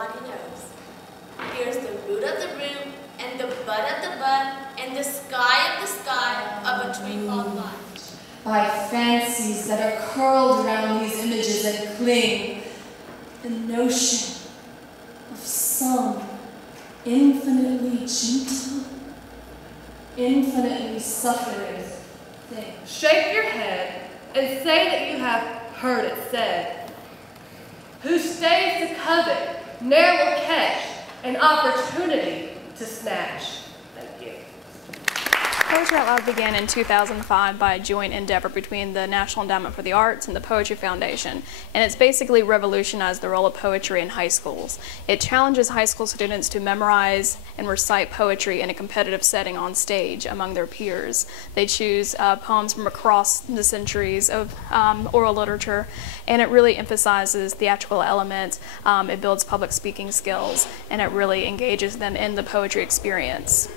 everybody knows. Here's the root of the root, and the bud of the bud, and the sky of the sky of a tree called life. By fancies that are curled around these images and cling, the notion of some infinitely gentle, infinitely suffering thing. Shake your head and say that you have heard it said, who stays to covet ne'er will catch an opportunity to snatch. Thank you. Poetry Out Loud began in 2005 by a joint endeavor between the National Endowment for the Arts and the Poetry Foundation, and it's basically revolutionized the role of poetry in high schools. It challenges high school students to memorize and recite poetry in a competitive setting on stage among their peers. They choose poems from across the centuries of oral literature, and it really emphasizes theatrical elements. It builds public speaking skills, and it really engages them in the poetry experience.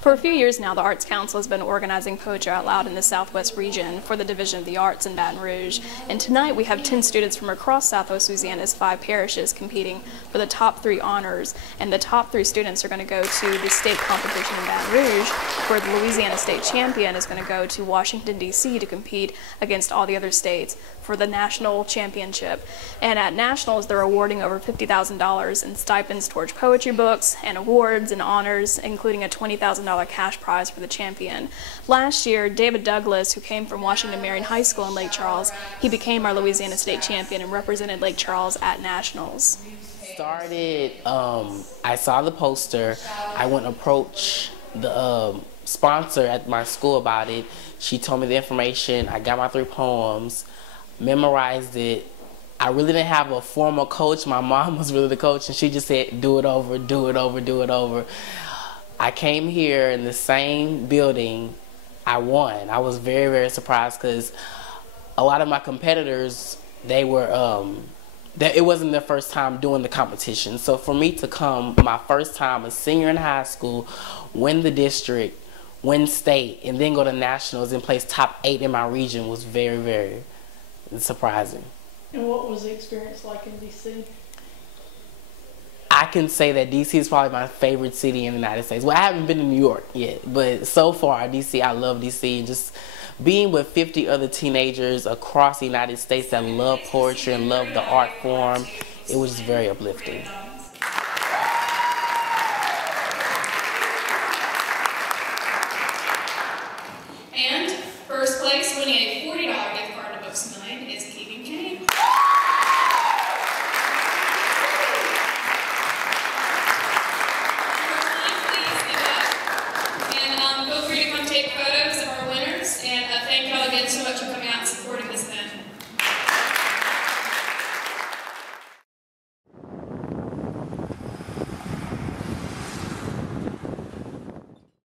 For a few years now, the Arts Council has been organizing Poetry Out Loud in the Southwest region for the Division of the Arts in Baton Rouge. And tonight we have 10 students from across Southwest Louisiana's 5 parishes competing for the top 3 honors. And the top 3 students are going to go to the state competition in Baton Rouge, where the Louisiana state champion is going to go to Washington, D.C. to compete against all the other states for the national championship. And at nationals, they're awarding over $50,000 in stipends towards poetry books and awards and honors, including a $20,000 cash prize for the champion. Last year, David Douglas, who came from Washington-Marion High School in Lake Charles, he became our Louisiana state champion and represented Lake Charles at nationals. I saw the poster. I went and approached the sponsor at my school about it. She told me the information. I got my 3 poems, memorized it. I really didn't have a formal coach. My mom was really the coach, and she just said, do it over, do it over, do it over. I came here in the same building. I won. I was very, very surprised because a lot of my competitors, they were, it wasn't their first time doing the competition. So for me to come, my first time, a senior in high school, win the district, win state, and then go to nationals and place top 8 in my region was very, very surprising. And what was the experience like in D.C.? I can say that D.C. is probably my favorite city in the United States. Well, I haven't been to New York yet, but so far, D.C., I love D.C. And just being with 50 other teenagers across the United States that love poetry and love the art form, it was just very uplifting. And first place, winning a $40 gift